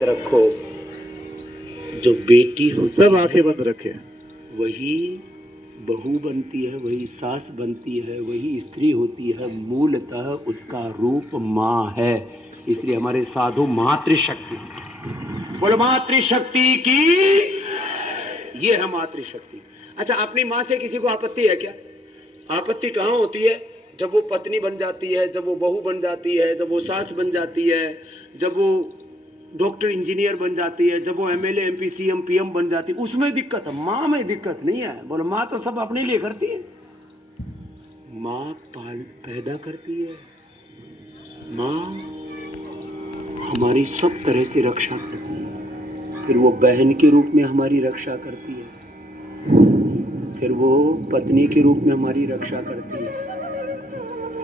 रखो, जो बेटी हो सब आंखें बंद रखे, वही बहू बनती है, वही सास बनती है, वही स्त्री होती है। मूलतः उसका रूप माँ है। इसलिए हमारे साधु मातृशक्ति, बोलो मातृशक्ति की, ये है मातृशक्ति। अच्छा, अपनी माँ से किसी को आपत्ति है क्या? आपत्ति कहाँ होती है? जब वो पत्नी बन जाती है, जब वो बहू बन जाती है, जब वो सास बन जाती है, जब वो डॉक्टर इंजीनियर बन जाती है, जब वो एमएलए एमपी सीएम पीएम बन जाती है, उसमें दिक्कत है। माँ में दिक्कत नहीं है। बोलो माँ तो सब अपने लिए करती है। माँ पैदा करती है, माँ हमारी सब तरह से रक्षा करती है। फिर वो बहन के रूप में हमारी रक्षा करती है, फिर वो पत्नी के रूप में हमारी रक्षा करती है,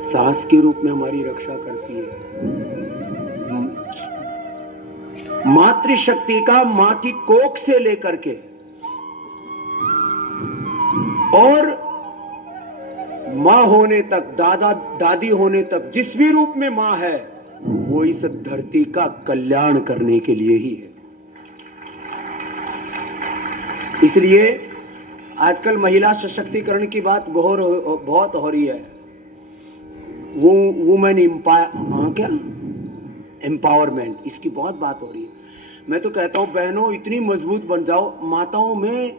सास के रूप में हमारी रक्षा करती है। मातृशक्ति का मां की कोख से लेकर के और मां होने तक, दादा दादी होने तक, जिस भी रूप में मां है, वो इस धरती का कल्याण करने के लिए ही है। इसलिए आजकल महिला सशक्तिकरण की बात बहुत हो रही है। वो वुमेन क्या एम्पावरमेंट, इसकी बहुत बात हो रही है। मैं तो कहता हूं बहनों, इतनी मजबूत बन जाओ। माताओं में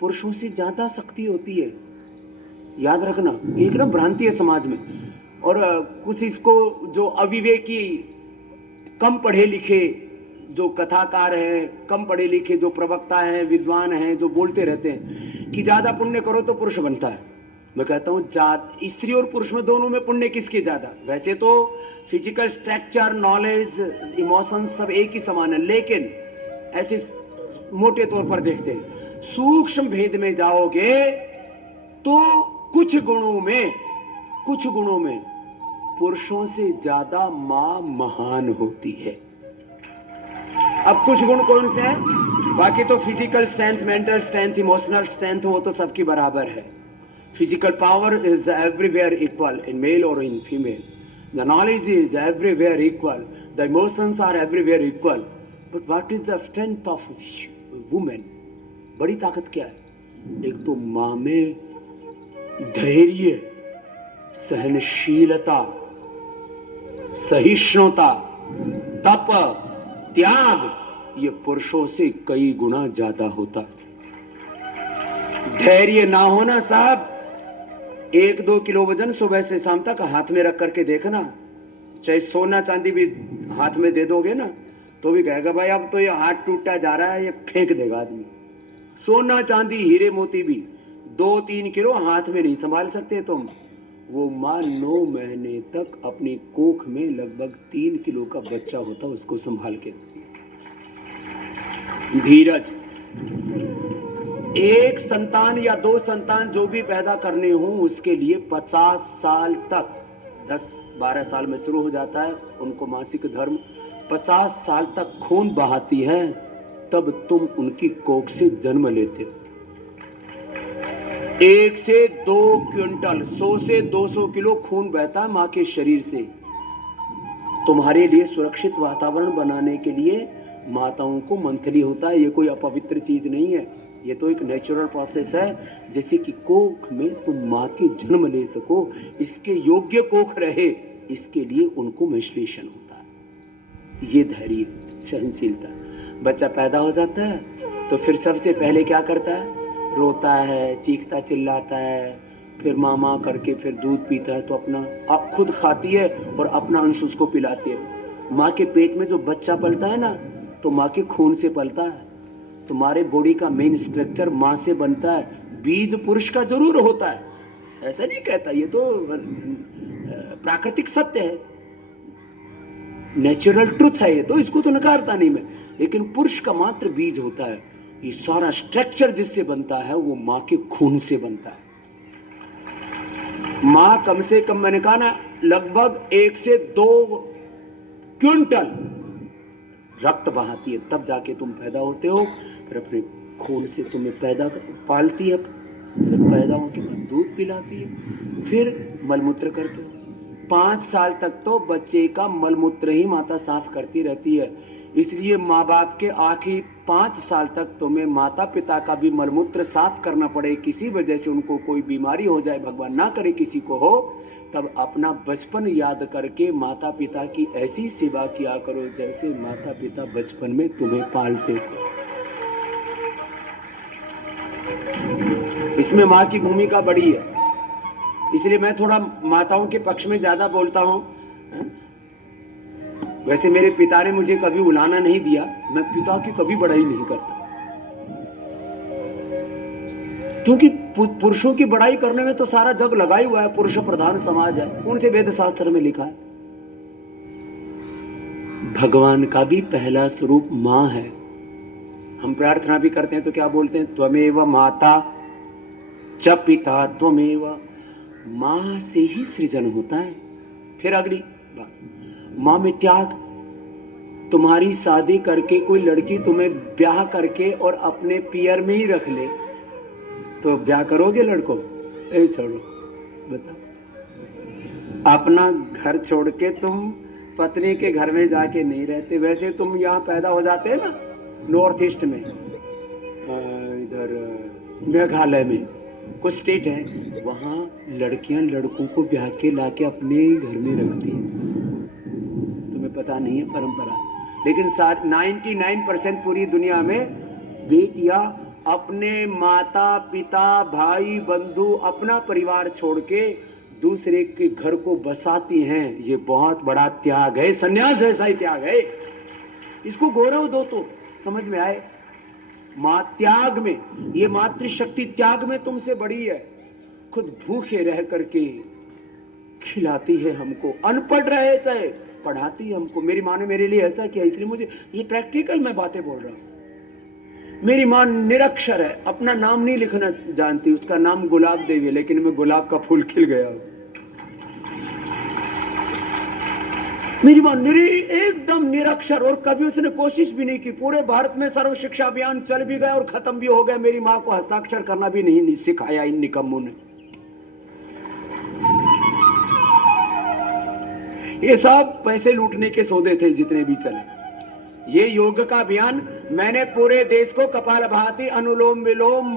पुरुषों से ज्यादा शक्ति होती है, याद रखना। एक ना भ्रांति है समाज में, और कुछ इसको जो अविवेकी, कम पढ़े लिखे जो कथाकार हैं, कम पढ़े लिखे जो प्रवक्ता हैं, विद्वान हैं, जो बोलते रहते हैं कि ज्यादा पुण्य करो तो पुरुष बनता है। मैं कहता हूं स्त्री और पुरुष में, दोनों में पुण्य किसके ज्यादा? वैसे तो फिजिकल स्ट्रक्चर, नॉलेज, इमोशंस सब एक ही समान है, लेकिन ऐसे मोटे तौर पर देखते हैं। सूक्ष्म भेद में जाओगे तो कुछ गुणों में पुरुषों से ज्यादा मां महान होती है। अब कुछ गुण कौन से हैं? बाकी तो physical strength, mental strength, emotional strength, वो तो सबकी बराबर है। Physical power is everywhere equal in male और in female. The knowledge is everywhere equal. The emotions are everywhere equal. But what is the strength of woman? बड़ी ताकत क्या है? एक तो माँ में धैर्य, सहनशीलता, सहिष्णुता, तप, त्याग, ये पुरुषों से कई गुना ज्यादा होता है। धैर्य ना होना साहब, 1-2 किलो वजन सुबह से शाम तक हाथ में रख करके देखना, चाहे सोना चांदी भी हाथ में दे दोगे ना, तो भी कहेगा भाई अब तो ये हाथ टूटता जा रहा है, ये फेंक देगा आदमी। सोना चांदी हीरे मोती भी 2-3 किलो हाथ में नहीं संभाल सकते तुम। वो मां 9 महीने तक अपनी कोख में लगभग 3 किलो का बच्चा होता, उसको संभाल के। धीरज, एक संतान या 2 संतान जो भी पैदा करने हो, उसके लिए 50 साल तक, 10-12 साल में शुरू हो जाता है उनको मासिक धर्म, 50 साल तक खून बहाती है, तब तुम उनकी कोख से जन्म लेते हो। 1 से 2 क्विंटल, 100 से 200 किलो खून बहता है मां के शरीर से। तुम्हारे लिए सुरक्षित वातावरण बनाने के लिए माताओं को मंथली होता है। ये कोई अपवित्र चीज नहीं है, ये तो एक नेचुरल प्रोसेस है। जैसे कि कोख में तुम मां के जन्म ले सको, इसके योग्य कोख रहे, इसके लिए उनको मेंस्ट्रुएशन होता है। ये धैर्य, सहनशीलता। बच्चा पैदा हो जाता है तो फिर सबसे पहले क्या करता है? रोता है, चीखता चिल्लाता है, फिर मामा करके फिर दूध पीता है, तो अपना आप खुद खाती है और अपना अंश उसको पिलाती है। माँ के पेट में जो बच्चा पलता है ना, तो माँ के खून से पलता है। तुम्हारे बॉडी का मेन स्ट्रक्चर माँ से बनता है। बीज पुरुष का जरूर होता है, ऐसा नहीं कहता, ये तो प्राकृतिक सत्य है, नेचुरल ट्रुथ है, ये तो इसको तो नकारता नहीं मैं। लेकिन पुरुष का मात्र बीज होता है। ये सारा स्ट्रक्चर जिससे बनता है वो माँ के खून से बनता है। माँ कम से कम, मैंने कहा ना, लगभग 1 से 2 क्विंटल रक्त बहाती है, तब जाके तुम पैदा होते हो। फिर अपने खून से तुम्हें पालती है, फिर पैदा होने के बाद दूध पिलाती है, फिर मलमूत्र करते हो। 5 साल तक तो बच्चे का मलमूत्र ही माता साफ करती रहती है। इसलिए माँ बाप के आखिरी 5 साल तक तुम्हें माता पिता का भी मलमूत्र साफ करना पड़े, किसी वजह से उनको कोई बीमारी हो जाए, भगवान ना करे किसी को हो, तब अपना बचपन याद करके माता पिता की ऐसी सेवा किया करो जैसे माता पिता बचपन में तुम्हें पालते थे। इसमें माँ की भूमिका बड़ी है, इसलिए मैं थोड़ा माताओं के पक्ष में ज्यादा बोलता हूं। वैसे मेरे पिता ने मुझे कभी उलाना नहीं दिया, मैं पिता की कभी बड़ाई नहीं करता, क्योंकि पुरुषों की बड़ाई करने में तो सारा जग लगा ही हुआ है, पुरुष प्रधान समाज है, कौन से वेद शास्त्र में लिखा है? भगवान का भी पहला स्वरूप मां है। हम प्रार्थना भी करते हैं तो क्या बोलते हैं? त्वमेव माता च पिता त्वमेव। मां से ही सृजन होता है। फिर अगली बात, मां में त्याग। तुम्हारी शादी करके कोई लड़की तुम्हें ब्याह करके और अपने पियर में ही रख ले तो ब्याह करोगे लड़कों? छोड़ो, बता। अपना घर छोड़ के तुम पत्नी के घर में जाके नहीं रहते। वैसे तुम यहाँ पैदा हो जाते हैं ना, नॉर्थ ईस्ट में, इधर मेघालय में कुछ स्टेट है, वहां लड़कियां लड़कों को ब्याह के लाके अपने घर में रखती हैं। तुम्हें पता नहीं है परंपरा, लेकिन 99% पूरी दुनिया में बेटियां अपने माता पिता भाई बंधु अपना परिवार छोड़ के दूसरे के घर को बसाती हैं। ये बहुत बड़ा त्याग है, संन्यास ऐसा ही त्याग है। इसको गौरव दो तो समझ में आए। मां त्याग में, ये मातृशक्ति त्याग में तुमसे बड़ी है। खुद भूखे रह करके खिलाती है हमको, अनपढ़ रहे चाहे पढ़ाती है हमको। मेरी माँ ने मेरे लिए ऐसा किया, इसलिए मुझे ये प्रैक्टिकल मैं बातें बोल रहा हूं। मेरी माँ निरक्षर है, अपना नाम नहीं लिखना जानती, उसका नाम गुलाब देवी है, लेकिन मैं गुलाब का फूल खिल गया। मेरी मां एकदम निरक्षर, और कभी उसने कोशिश भी नहीं की। पूरे भारत में सर्व शिक्षा अभियान चल भी गया और खत्म भी हो गया, मेरी मां को हस्ताक्षर करना भी नहीं सिखाया इन निकम्मों ने। ये सब पैसे लूटने के सौदे थे जितने भी चले। ये योग का अभियान मैंने पूरे देश को कपालभाति, अनुलोम विलोम,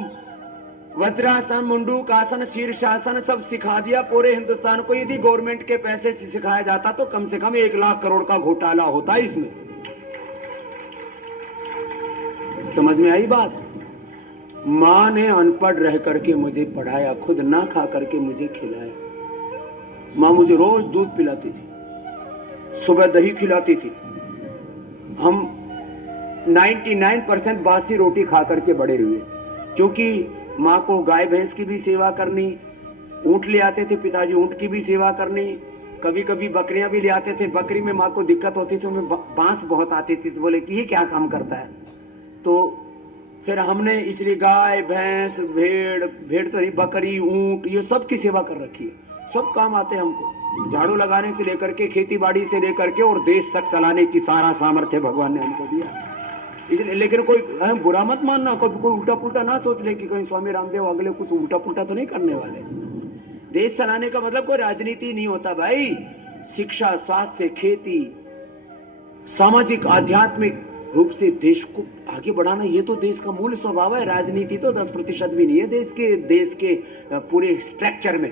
वज्रासन, मुंडूकासन, शीर्षासन सब सिखा दिया पूरे हिंदुस्तान को। यदि गवर्नमेंट के पैसे से सिखाया जाता तो कम से कम 1 लाख करोड़ का घोटाला होता इसमें। समझ में आई बात? मां ने अनपढ़ रह करके मुझे पढ़ाया, खुद ना खा करके मुझे खिलाया। मां मुझे रोज दूध पिलाती थी, सुबह दही खिलाती थी। हम 99% बासी रोटी खा करके बड़े हुए, क्योंकि माँ को गाय भैंस की भी सेवा करनी, ऊंट ले आते थे पिताजी, ऊंट की भी सेवा करनी, कभी कभी बकरियां भी ले आते थे। बकरी में माँ को दिक्कत होती थी, उनमें बांस बहुत आती थी, तो बोले कि ये क्या काम करता है। तो फिर हमने इसलिए गाय भैंस भेड़ तो नहीं, बकरी ऊंट ये सब की सेवा कर रखी है। सब काम आते हैं हमको, झाड़ू लगाने से लेकर के, खेती बाड़ी से लेकर के, और देश तक चलाने की सारा सामर्थ्य भगवान ने हमको दिया। इसलिए लेकिन कोई बुरा मत मानना, कोई उल्टा पुल्टा ना सोच ले कि कहीं स्वामी रामदेव अगले कुछ उल्टा पुल्टा तो नहीं करने वाले। देश चलाने का मतलब कोई राजनीति नहीं होता भाई। शिक्षा, स्वास्थ्य, खेती, सामाजिक आध्यात्मिक रूप से देश को आगे बढ़ाना, ये तो देश का मूल स्वभाव है। राजनीति तो 10% भी नहीं है देश के पूरे स्ट्रक्चर में।